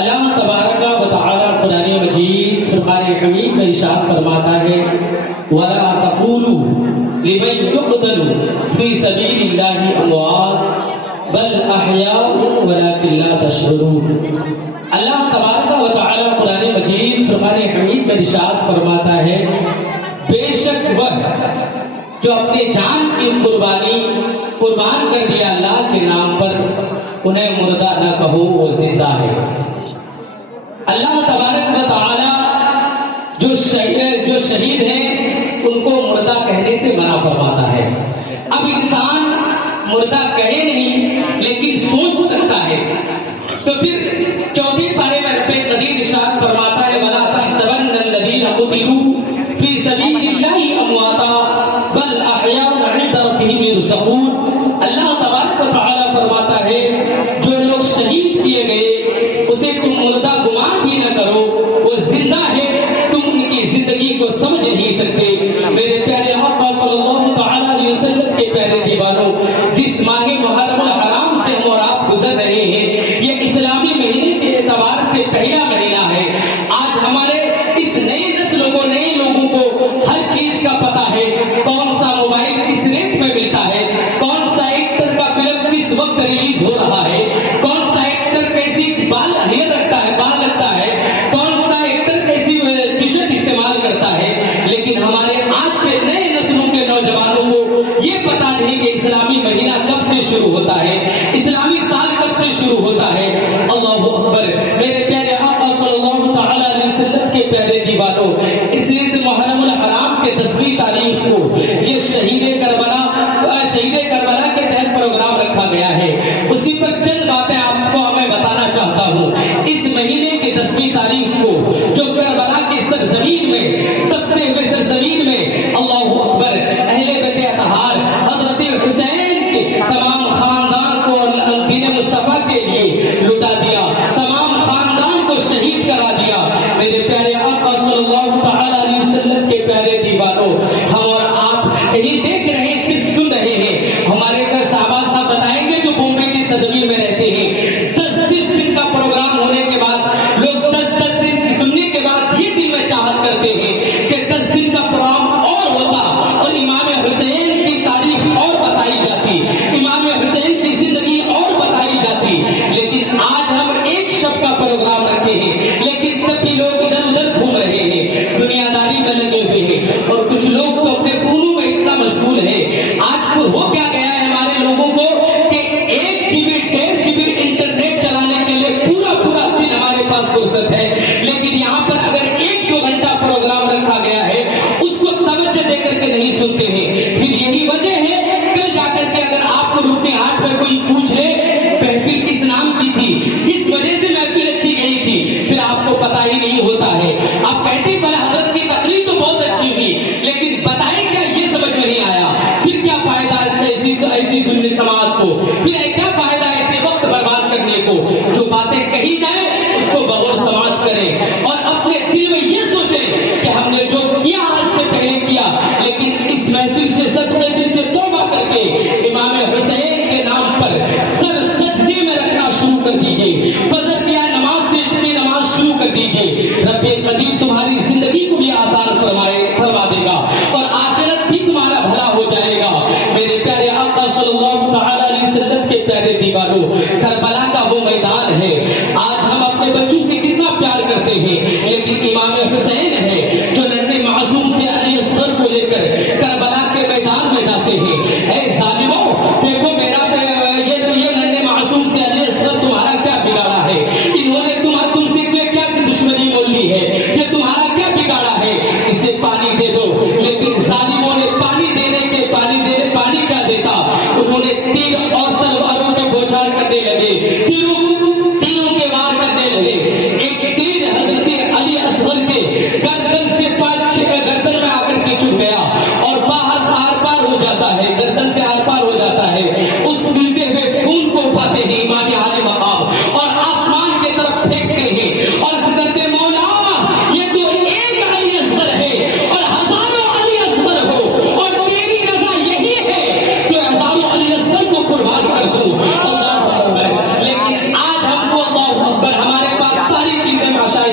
اللہ تبارک و تعالی قرآن مجید فرقان حمید میں ارشاد فرماتا ہے وَلَا تَقُولُوا لِمَنْ يُقْتَلُ فِي سَبِيلِ اللَّهِ أَمْوَاتٌ بَلْ أَحْيَاءٌ وَلَكِنْ لَا تَشْعُرُونَ۔ اللہ تبارک و تعالی قرآن مجید فرقان حمید میں ارشاد فرماتا ہے بے شک وہ جو اپنے جان کی قربان کر دیا اللہ کے نام پر انہیں مردہ نہ کہو، وہ زندہ ہے۔ اللہ تبارک و تعالی جو شہید ہیں ان کو مردہ کہنے سے منع فرماتا ہے۔ اب انسان مردہ کہے نہیں لیکن سوچ سکتا ہے، تو پھر چوتھے پارے میں رب قدیر ارشاد فرماتا ہے وَلَا تَحْسَبَنَّ الَّذِينَ قُتِلُوا فِي سَبِيلِ اللَّهِ أَمْوَاتًا بَلْ أَحْيَاءٌ عِندَ رَبِّهِمْ يُرْزَقُونَ۔ اللہ تبارک و تعالی فرماتا ہے جو لوگ شہید کیے گئے اسے تم مردہ گمان بھی نہ کرو، وہ زندہ ہے، تم ان کی زندگی کو سمجھ نہیں سکتے۔ میرے پیارے آقا صلی اللہ تعالی علیہ وسلم کے پیارے دیوانوں، جس ماہ محرم الحرام سے ہم اور آپ گزر رہے ہیں، یہ اسلامی مہینے کے اعتبار سے پہلا مہینہ ہے۔ آج ہمارے اس نئی نسل کو، نئے لوگوں کو ہر چیز کا پتہ ہے، کون سا موبائل کس ریٹ میں ملتا ہے، کون سا ایکٹر کا فلم کس وقت ریلیز ہو رہا ہے، کون سا ایکٹر کیسی بال رکھتا ہے، کون سا ایکٹر کیسی ٹی شرٹ استعمال کرتا ہے، لیکن ہمارے آج کے نئے نسلوں کے نوجوانوں کو یہ پتا نہیں کہ اسلامی مہینہ کب سے شروع ہوتا ہے، اسلامی سال کب سے شروع ہوتا ہے۔ اللہ اکبر۔ میرے پیارے آقا صلی اللہ تعالی علیہ وسلم کے پیارے دیوانوں، اس لیے محرم الحرام کے 10ویں تاریخ کو یہ شہید کربلا کے تحت پروگرام رکھا گیا ہے۔ اسی پر چند باتیں آپ کو میں بتانا چاہتا ہوں۔ اس مہینے کی 10ویں تاریخ کو جو کربلا کی سرزمین میں، تپتے ہوئے سرزمین میں، اللہ اکبر، اہل بیت اطہار حضرت حسین کے تمام خاندان کو دین مصطفیٰ کے لیے لٹا دیا، تمام خاندان کو شہید کرا دیا۔ میرے پیارے آقا صلی اللہ تعالی علیہ وسلم کے پیارے دیوانوں، ہم اور آپ یہی دیکھ رہے ہیں، صرف سن رہے ہیں۔ ہمارے گھر صحابہ صاحب بتائیں گے جو بمبئی کی سرزمین میں رہتے ہیں، 10 دن کا پروگرام ہونے کے بعد لوگ 10 دن کی سننے کے بعد یہ دل میں چاہت کرتے ہیں کہ 10 دن کا پروگرام اور ہوتا اور امام حسین کی تاریخ اور بتائی جاتی، امام حسین کی زندگی اور بتائی جاتی، لیکن آج ہم ایک شب کا پروگرام رکھتے ہیں، لیکن تب بھی لوگ ادھر ادھر گھوم رہے ہیں، دنیا داری میں لگے ہوئے ہیں، اور کچھ لوگ تو اپنے فونوں میں اتنا مشغول ہے۔ آج ہو کیا گیا ہے ہمارے لوگوں کو کہ 1 GB 1.5 GB انٹرنیٹ چلانے کے لیے پورا دن ہمارے پاس فرصت ہے، لیکن یہاں پر اگر 1-2 گھنٹہ پروگرام رکھا گیا ہے اس کو توجہ دے کر کے نہیں سنتے ہیں۔ پھر یہی وجہ ہے کل جا کر کے اگر آپ کو رکنے ہاتھ میں کوئی پوچھے محفل کس نام کی تھی، کس وجہ سے محفل رکھی گئی تھی، پھر آپ کو پتا ہی نہیں ہوتا ہے۔ آپ کہتے پہلے حضرت کی تقریر تو بہت اچھی ہوئی، لیکن بتائیں کیا یہ سمجھ نہیں آیا، پھر کیا فائدہ ایسی سننے سماعت کو، پھر کیا فائدہ ایسے وقت برباد کرنے کو۔ جو باتیں کہی جائیں اس کو بغور سماعت کریں اور اپنے دل میں یہ سوچیں کہ ہم نے جو کیا آج سے پہلے کیا، لیکن اس محفل سے صدقے دل سے توبہ کر کے امام حسین کے نام پر سر سجدے میں رکھنا شروع کر دیجیے، فجر کی نماز سے اپنی نماز شروع کر دیجیے۔ رب قدیر تمہاری زندگی کو بھی آسان فرما دے گا اور آخرت بھی تمہارا بھلا ہو جائے گا۔ میرے پیارے آقا صلی اللہ تعالی علیہ وسلم کے پیارے دیوانوں، کربلا کا وہ میدان ہے، آج ہم اپنے بچوں سے کتنا پیار کرتے ہیں، لیکن امام حسین ہے جو ننھے معصوم سے علی اصغر کو لے کر کربلا کے میدان میں جاتے ہیں۔ اے ظالموں، دیکھو میرا یہ ننھے معصوم سے علی اصغر تمہارا کیا بگاڑا ہے، انہوں نے تم سے کیا دشمنی مول لی ہے،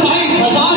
22,000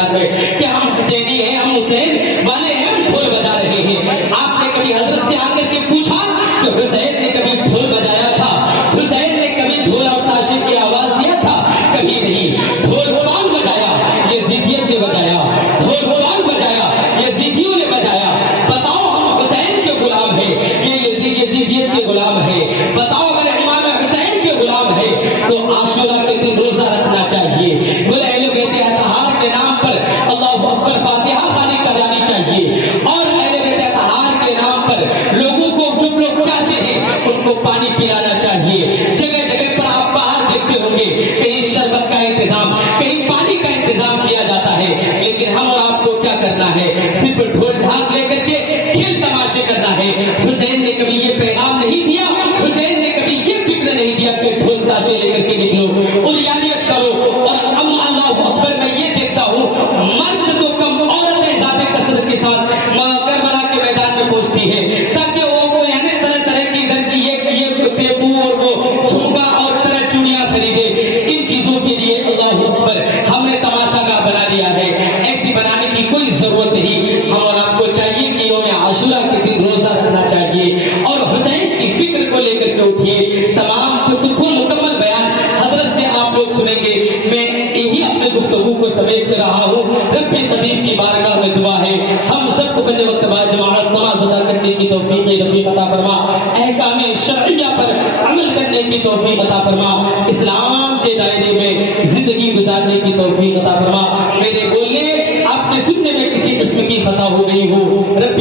میدان میں کہ ہم حسینی ہیں، ہم حسین والے ہیں، ہم ڈھول بجا رہے ہیں۔ آپ نے کبھی حضرت سے آ کر کے پوچھا کہ حسین نے کبھی ڈھول بجایا تھا؟ حسین نے کبھی ڈھول اور تاشے کی آواز دیا تھا؟ کبھی نہیں۔ ڈھول کون بجایا؟ یزیدیت نے بجایا۔ ڈھول کون بجایا؟ یزیدیوں نے بجایا۔ بتاؤ ہم حسین کے غلام ہیں، یہ یزیدیت کے غلام ہیں؟ بتاؤ اگر امام حسین کے غلام ہیں تو عاشورہ کے دن روزہ رکھنا چاہیے، بولے اہل بیت اطہار کے نام پر اللہ اکبر فاتحہ خوانی کرانی چاہیے، اور اہل بیت اطہار کے نام پر لوگوں کو جو لوگ پیاسے ہیں ان کو پانی پلانا چاہیے۔ جگہ جگہ پر آپ باہر دیکھتے ہوں گے کہیں شربت کا انتظام، کہیں پانی کا انتظام کیا جاتا ہے، لیکن ہم اور آپ کو کیا کرنا ہے؟ صرف ڈھول ڈھاک لے کر کے کھیل تماشے کرنا ہے۔ حسین نے کبھی یہ پیغام نہیں دیا، حسین نے کبھی یہ فکر نہیں دیا کہ ڈھول تاشے لے کر کے نکلو، اریانیت کرو۔ اور اب اللہ اکبر میں یہ دیکھتا ہوں مرد تو کم عورتیں زیادہ کثرت کے ساتھ کربلا کے میدان میں پہنچتی ہے، تاکہ وہ یعنی طرح طرح کی ادھر کی یہ ٹیپو اور وہ جھمکا اور طرح چوڑیاں خریدے۔ ان چیزوں کے لیے اللہ اکبر ہم نے تماشا گاہ بنا دیا ہے، ایسی بنانے کی کوئی ضرورت نہیں۔ ہم اور آپ کو چاہیے کہ یوم عاشورہ کے دن روزہ رکھنا چاہیے اور حسین کی فکر کو لے کر کے اٹھیے۔ تمام کتب کو مکمل بیان حضرت سے آپ لوگ سنیں گے۔ میں یہی اپنے گفتگو کو سمیٹ رہا ہوں۔ رب قدیر کی بارگاہ میں دعا ہے ہم سب کو بجے وقت با جماعت نماز ادا کرنے کی توفیق رفیق عطا فرما، احکام شرعیہ پر عمل کرنے کی توفیق عطا فرما، اسلام کے دائرے میں زندگی گزارنے کی توفیق عطا فرما۔ میرے بولنے آپ کے سننے میں کسی قسم کی خطا ہو گئی ہو رب